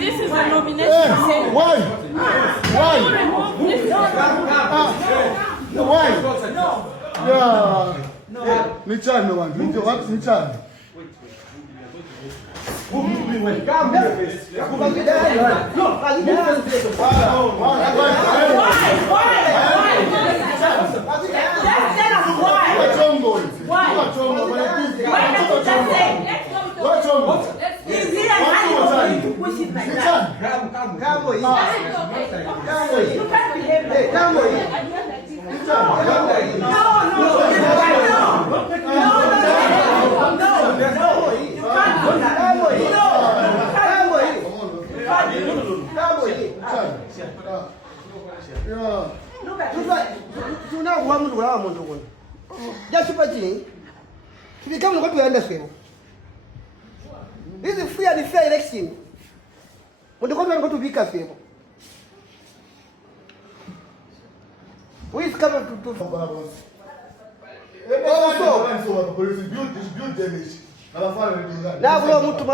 This is a nomination. Why? Yeah. Nichane wantu. Nichane. This is a free and fair election. When the government go to be careful. Who is coming to now we are going to